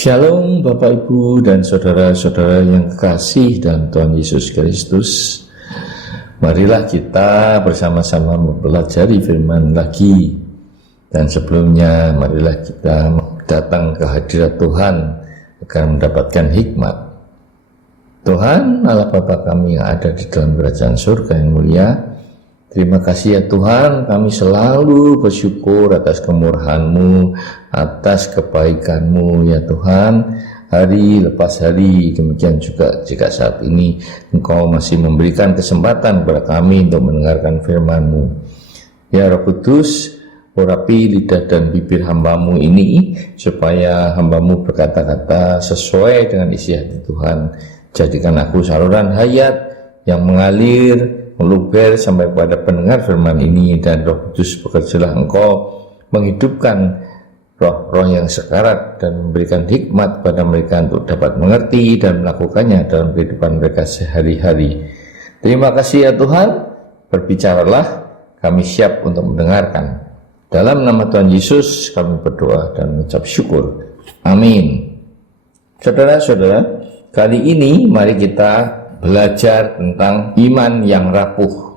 Shalom Bapak Ibu dan saudara-saudara yang kekasih dalam Tuhan Yesus Kristus. Marilah kita bersama-sama mempelajari firman lagi. Dan sebelumnya marilah kita datang ke hadirat Tuhan agar mendapatkan hikmat. Tuhan Allah Bapa kami yang ada di dalam kerajaan surga yang mulia, terima kasih ya Tuhan, kami selalu bersyukur atas kemurahan-Mu, atas kebaikan-Mu ya Tuhan, hari lepas hari. Demikian juga jika saat ini Engkau masih memberikan kesempatan kepada kami untuk mendengarkan firman-Mu. Ya Roh Kudus, urapi lidah dan bibir hamba-Mu ini, supaya hamba-Mu berkata-kata sesuai dengan isi hati Tuhan. Jadikan aku saluran hayat yang mengalir, meluber sampai pada pendengar firman ini, dan Roh Kudus bekerjalah Engkau menghidupkan roh-roh yang sekarat dan memberikan hikmat pada mereka untuk dapat mengerti dan melakukannya dalam kehidupan mereka sehari-hari. Terima kasih ya Tuhan, berbicaralah, kami siap untuk mendengarkan. Dalam nama Tuhan Yesus kami berdoa dan mengucap syukur. Amin. Saudara-saudara, kali ini mari kita belajar tentang iman yang rapuh.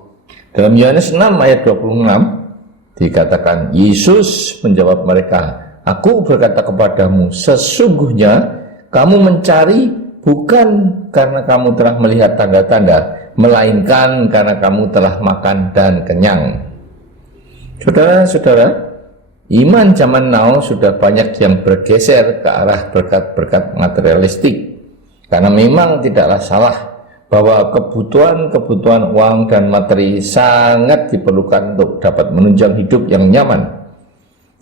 Dalam Yohanes 6 ayat 26 dikatakan, Yesus menjawab mereka, Aku berkata kepadamu, sesungguhnya kamu mencari bukan karena kamu telah melihat tanda-tanda, melainkan karena kamu telah makan dan kenyang. Saudara-saudara, iman zaman now sudah banyak yang bergeser ke arah berkat-berkat materialistik, karena memang tidaklah salah bahwa kebutuhan uang dan materi sangat diperlukan untuk dapat menunjang hidup yang nyaman.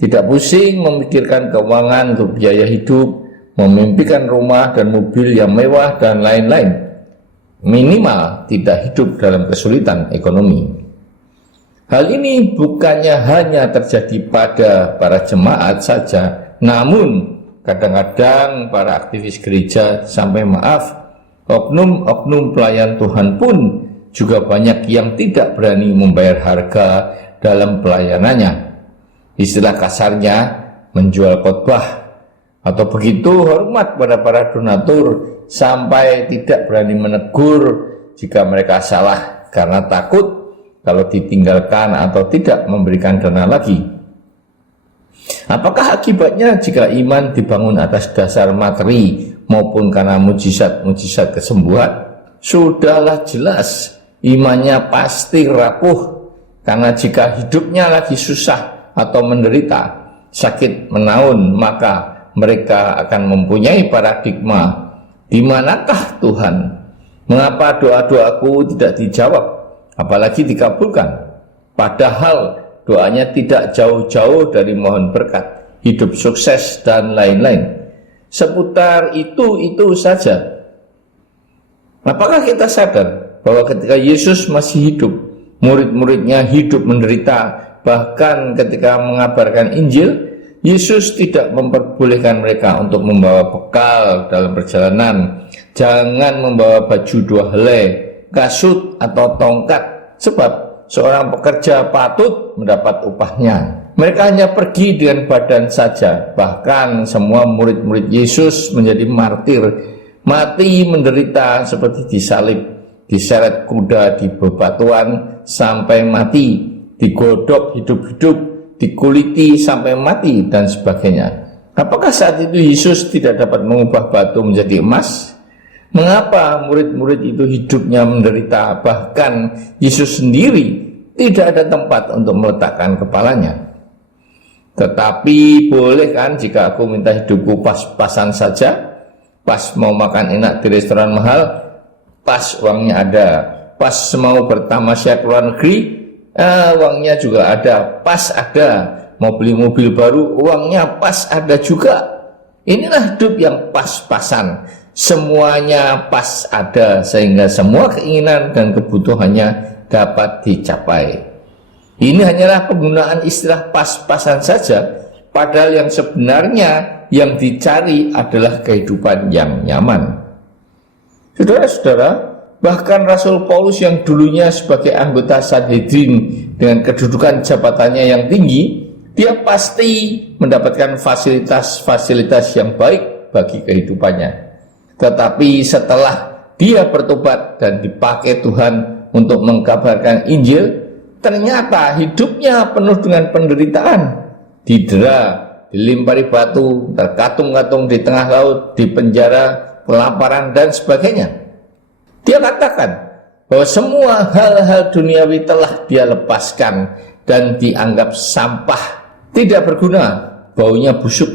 Tidak pusing memikirkan keuangan untuk biaya hidup, memimpikan rumah dan mobil yang mewah dan lain-lain. Minimal tidak hidup dalam kesulitan ekonomi. Hal ini bukannya hanya terjadi pada para jemaat saja, namun kadang-kadang para aktivis gereja sampai oknum pelayan Tuhan pun juga banyak yang tidak berani membayar harga dalam pelayanannya. Istilah kasarnya menjual khotbah, atau begitu hormat pada para donatur sampai tidak berani menegur jika mereka salah karena takut kalau ditinggalkan atau tidak memberikan dana lagi. Apakah akibatnya jika iman dibangun atas dasar materi maupun karena mujizat-mujizat kesembuhan? Sudahlah jelas imannya pasti rapuh, karena jika hidupnya lagi susah atau menderita, sakit menaun, maka mereka akan mempunyai paradigma, di manakah Tuhan? Mengapa doa-doaku tidak dijawab, apalagi dikabulkan? Padahal doanya tidak jauh-jauh dari mohon berkat, hidup sukses, dan lain-lain. Seputar itu saja. Apakah kita sadar bahwa ketika Yesus masih hidup, murid-muridnya hidup menderita? Bahkan ketika mengabarkan Injil, Yesus tidak memperbolehkan mereka untuk membawa bekal dalam perjalanan. Jangan membawa baju 2 helai, kasut atau tongkat, sebab seorang pekerja patut mendapat upahnya. Mereka hanya pergi dengan badan saja. Bahkan semua murid-murid Yesus menjadi martir, mati menderita seperti disalib, diseret kuda di bebatuan sampai mati, digodok hidup-hidup, dikuliti sampai mati, dan sebagainya. Apakah saat itu Yesus tidak dapat mengubah batu menjadi emas? Mengapa murid-murid itu hidupnya menderita? Bahkan Yesus sendiri tidak ada tempat untuk meletakkan kepalanya. Tetapi boleh kan jika aku minta hidupku pas-pasan saja? Pas mau makan enak di restoran mahal, pas uangnya ada. Pas mau bertamasya ke luar negeri, uangnya juga ada, pas ada. Mau beli mobil baru, uangnya pas ada juga. Inilah hidup yang pas-pasan, semuanya pas ada, sehingga semua keinginan dan kebutuhannya dapat dicapai. Ini hanyalah penggunaan istilah pas-pasan saja, padahal yang sebenarnya yang dicari adalah kehidupan yang nyaman. Saudara-saudara, bahkan Rasul Paulus yang dulunya sebagai anggota Sanhedrin dengan kedudukan jabatannya yang tinggi, dia pasti mendapatkan fasilitas-fasilitas yang baik bagi kehidupannya. Tetapi setelah dia bertobat dan dipakai Tuhan untuk mengkabarkan Injil, ternyata hidupnya penuh dengan penderitaan, didera, dilempari batu, terkatung-katung di tengah laut, di penjara, kelaparan dan sebagainya. Dia katakan bahwa semua hal-hal duniawi telah dia lepaskan dan dianggap sampah, tidak berguna, baunya busuk,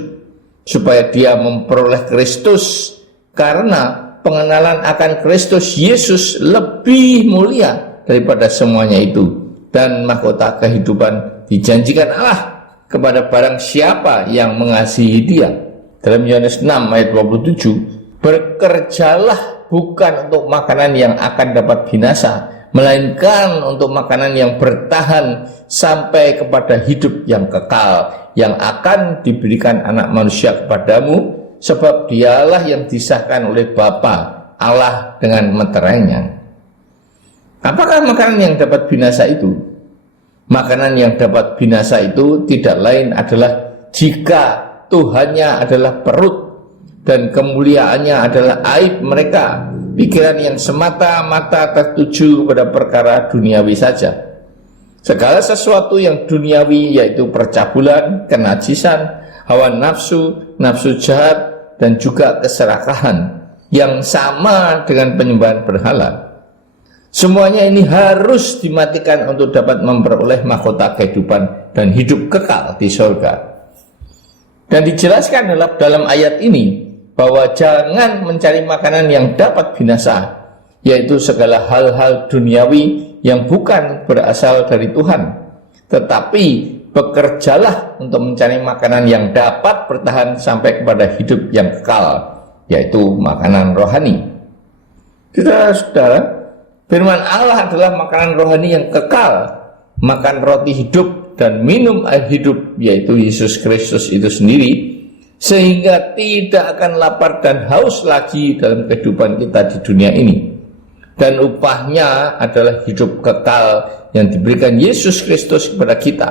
supaya dia memperoleh Kristus, karena pengenalan akan Kristus Yesus lebih mulia daripada semuanya itu, dan mahkota kehidupan dijanjikan Allah kepada barang siapa yang mengasihi dia. Dalam Yohanes 6 ayat 27, bekerjalah bukan untuk makanan yang akan dapat binasa, melainkan untuk makanan yang bertahan sampai kepada hidup yang kekal, yang akan diberikan Anak Manusia kepadamu, sebab dialah yang disahkan oleh Bapa Allah dengan meterainya. Apakah makanan yang dapat binasa itu? Makanan yang dapat binasa itu tidak lain adalah jika Tuhannya adalah perut dan kemuliaannya adalah aib mereka, pikiran yang semata-mata tertuju pada perkara duniawi saja. Segala sesuatu yang duniawi, yaitu percabulan, kenajisan, hawa nafsu, nafsu jahat, dan juga keserakahan yang sama dengan penyembahan berhala. Semuanya ini harus dimatikan untuk dapat memperoleh mahkota kehidupan dan hidup kekal di surga. Dan dijelaskan dalam ayat ini bahwa jangan mencari makanan yang dapat binasa, yaitu segala hal-hal duniawi yang bukan berasal dari Tuhan, tetapi bekerjalah untuk mencari makanan yang dapat bertahan sampai kepada hidup yang kekal, yaitu makanan rohani. Saudara, firman Allah adalah makanan rohani yang kekal, makan roti hidup dan minum air hidup, yaitu Yesus Kristus itu sendiri, sehingga tidak akan lapar dan haus lagi dalam kehidupan kita di dunia ini. Dan upahnya adalah hidup kekal yang diberikan Yesus Kristus kepada kita,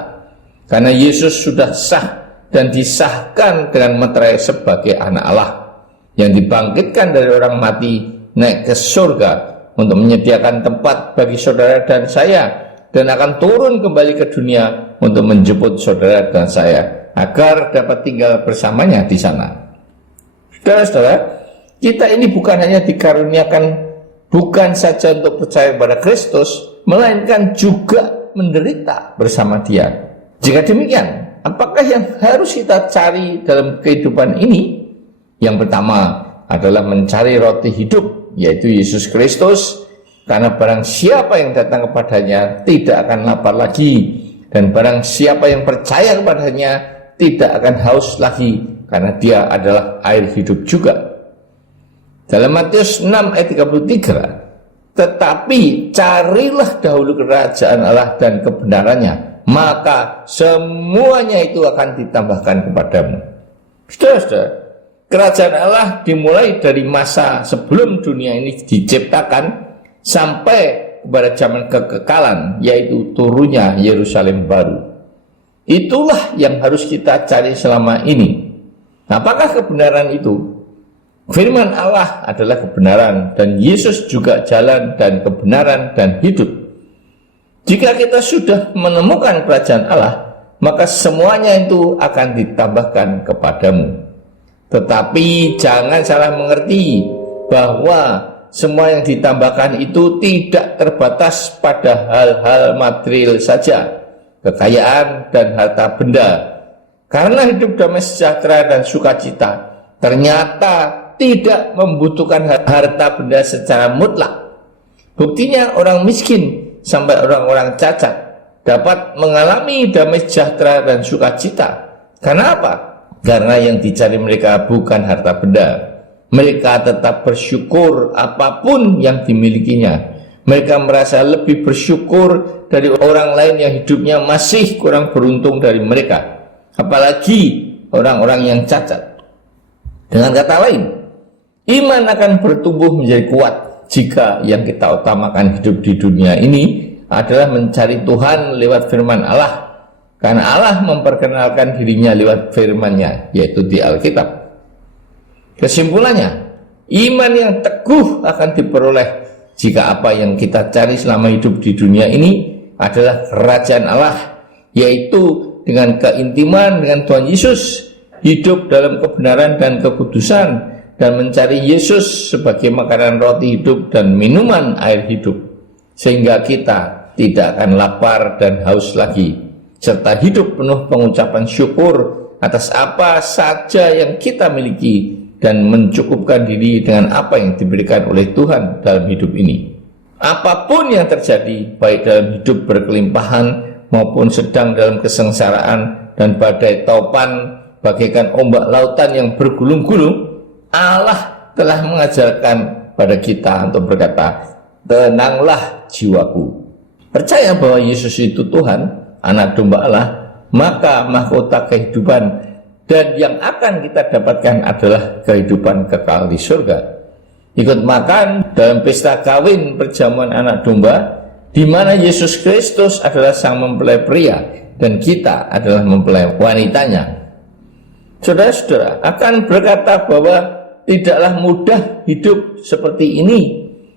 karena Yesus sudah sah dan disahkan dengan meterai sebagai anak Allah, yang dibangkitkan dari orang mati naik ke surga untuk menyediakan tempat bagi saudara dan saya, dan akan turun kembali ke dunia untuk menjemput saudara dan saya agar dapat tinggal bersamanya di sana. Saudara-saudara, kita ini bukan hanya dikaruniakan bukan saja untuk percaya kepada Kristus, melainkan juga menderita bersama Dia. Jika demikian, apakah yang harus kita cari dalam kehidupan ini? Yang pertama adalah mencari roti hidup, yaitu Yesus Kristus, karena barang siapa yang datang kepadanya tidak akan lapar lagi, dan barang siapa yang percaya kepadanya tidak akan haus lagi, karena dia adalah air hidup juga. Dalam Matius 6 ayat 33, tetapi carilah dahulu kerajaan Allah dan kebenarannya, maka semuanya itu akan ditambahkan kepadamu. Saudara-saudara, kerajaan Allah dimulai dari masa sebelum dunia ini diciptakan sampai kepada zaman kekekalan, yaitu turunnya Yerusalem baru. Itulah yang harus kita cari selama ini. Apakah kebenaran itu? Firman Allah adalah kebenaran, dan Yesus juga jalan dan kebenaran dan hidup. Jika kita sudah menemukan kerajaan Allah, maka semuanya itu akan ditambahkan kepadamu. Tetapi jangan salah mengerti bahwa semua yang ditambahkan itu tidak terbatas pada hal-hal material saja, kekayaan dan harta benda. Karena hidup damai sejahtera dan sukacita ternyata tidak membutuhkan harta benda secara mutlak. Buktinya orang miskin sampai orang-orang cacat dapat mengalami damai sejahtera dan sukacita. Karena apa? Karena yang dicari mereka bukan harta benda. Mereka tetap bersyukur apapun yang dimilikinya. Mereka merasa lebih bersyukur dari orang lain yang hidupnya masih kurang beruntung dari mereka, apalagi orang-orang yang cacat. Dengan kata lain, iman akan bertumbuh menjadi kuat jika yang kita utamakan hidup di dunia ini adalah mencari Tuhan lewat firman Allah, karena Allah memperkenalkan dirinya lewat firman-Nya, yaitu di Alkitab. Kesimpulannya, iman yang teguh akan diperoleh jika apa yang kita cari selama hidup di dunia ini adalah kerajaan Allah, yaitu dengan keintiman dengan Tuhan Yesus, hidup dalam kebenaran dan kekudusan, dan mencari Yesus sebagai makanan roti hidup dan minuman air hidup, sehingga kita tidak akan lapar dan haus lagi, serta hidup penuh pengucapan syukur atas apa saja yang kita miliki dan mencukupkan diri dengan apa yang diberikan oleh Tuhan dalam hidup ini. Apapun yang terjadi, baik dalam hidup berkelimpahan maupun sedang dalam kesengsaraan dan badai topan bagaikan ombak lautan yang bergulung-gulung, Allah telah mengajarkan pada kita untuk berkata, tenanglah jiwaku. Percaya bahwa Yesus itu Tuhan, anak domba Allah, maka mahkota kehidupan dan yang akan kita dapatkan adalah kehidupan kekal di surga. Ikut makan dalam pesta kawin perjamuan anak domba, di mana Yesus Kristus adalah sang mempelai pria dan kita adalah mempelai wanitanya. Saudara-saudara akan berkata bahwa tidaklah mudah hidup seperti ini,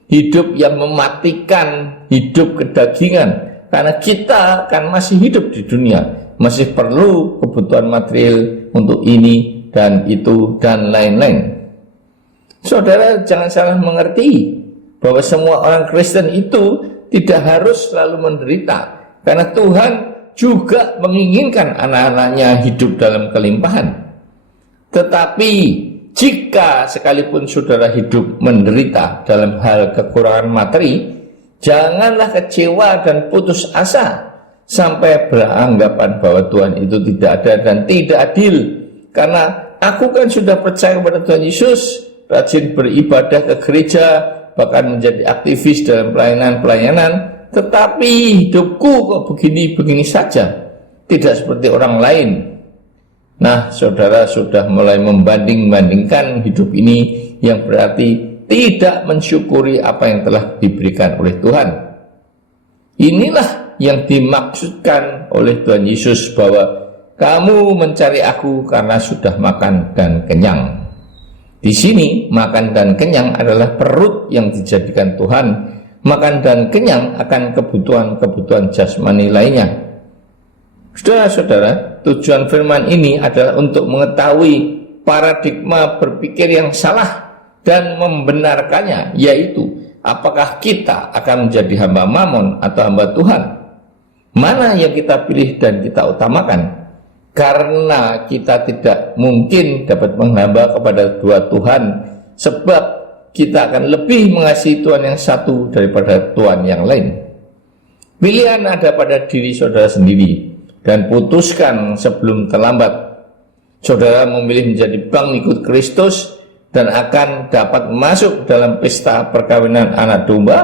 hidup yang mematikan, hidup kedagingan, karena kita kan masih hidup di dunia, masih perlu kebutuhan material untuk ini dan itu dan lain-lain. Saudara jangan salah mengerti bahwa semua orang Kristen itu tidak harus selalu menderita, karena Tuhan juga menginginkan anak-anaknya hidup dalam kelimpahan. Tetapi jika sekalipun saudara hidup menderita dalam hal kekurangan materi, janganlah kecewa dan putus asa sampai beranggapan bahwa Tuhan itu tidak ada dan tidak adil. Karena aku kan sudah percaya kepada Tuhan Yesus, rajin beribadah ke gereja, bahkan menjadi aktivis dalam pelayanan-pelayanan, tetapi hidupku kok begini-begini saja, tidak seperti orang lain. Nah, saudara sudah mulai membanding-bandingkan hidup ini, yang berarti tidak mensyukuri apa yang telah diberikan oleh Tuhan. Inilah yang dimaksudkan oleh Tuhan Yesus bahwa kamu mencari aku karena sudah makan dan kenyang. Di sini makan dan kenyang adalah perut yang dijadikan Tuhan. Makan dan kenyang akan kebutuhan-kebutuhan jasmani lainnya. Saudara-saudara, tujuan firman ini adalah untuk mengetahui paradigma berpikir yang salah dan membenarkannya, yaitu apakah kita akan menjadi hamba Mamon atau hamba Tuhan. Mana yang kita pilih dan kita utamakan? Karena kita tidak mungkin dapat menghamba kepada dua Tuhan, sebab kita akan lebih mengasihi Tuhan yang satu daripada Tuhan yang lain. Pilihan ada pada diri saudara sendiri, dan putuskan sebelum terlambat. Saudara memilih menjadi pengikut Kristus dan akan dapat masuk dalam pesta perkawinan anak domba,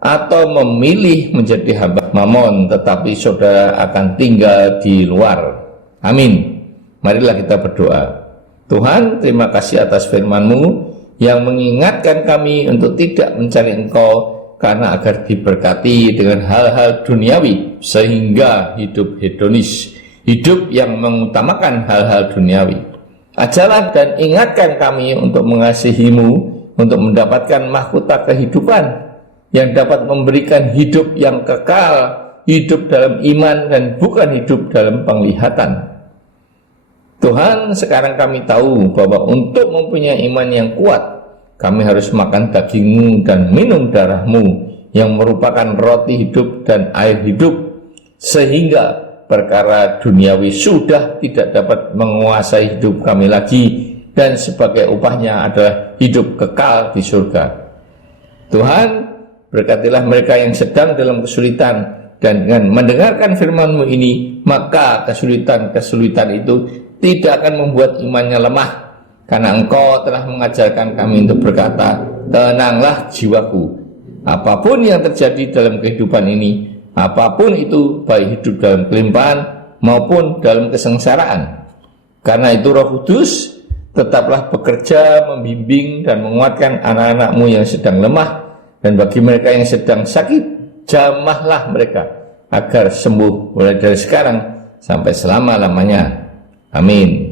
atau memilih menjadi hamba Mamon tetapi saudara akan tinggal di luar. Amin. Marilah kita berdoa. Tuhan, terima kasih atas firman-Mu yang mengingatkan kami untuk tidak mencari Engkau, karena agar diberkati dengan hal-hal duniawi sehingga hidup hedonis, hidup yang mengutamakan hal-hal duniawi. Ajarlah dan ingatkan kami untuk mengasihi-Mu, untuk mendapatkan mahkota kehidupan yang dapat memberikan hidup yang kekal, hidup dalam iman dan bukan hidup dalam penglihatan. Tuhan, sekarang kami tahu bahwa untuk mempunyai iman yang kuat, kami harus makan daging-Mu dan minum darah-Mu yang merupakan roti hidup dan air hidup, sehingga perkara duniawi sudah tidak dapat menguasai hidup kami lagi, dan sebagai upahnya adalah hidup kekal di surga. Tuhan, berkatilah mereka yang sedang dalam kesulitan, dan dengan mendengarkan firman-Mu ini, maka kesulitan-kesulitan itu tidak akan membuat imannya lemah, karena Engkau telah mengajarkan kami untuk berkata, tenanglah jiwaku. Apapun yang terjadi dalam kehidupan ini, apapun itu, baik hidup dalam kelimpahan maupun dalam kesengsaraan, karena itu Roh Kudus tetaplah bekerja, membimbing dan menguatkan anak-anak-Mu yang sedang lemah, dan bagi mereka yang sedang sakit, jamahlah mereka agar sembuh mulai dari sekarang sampai selama-lamanya. Amin.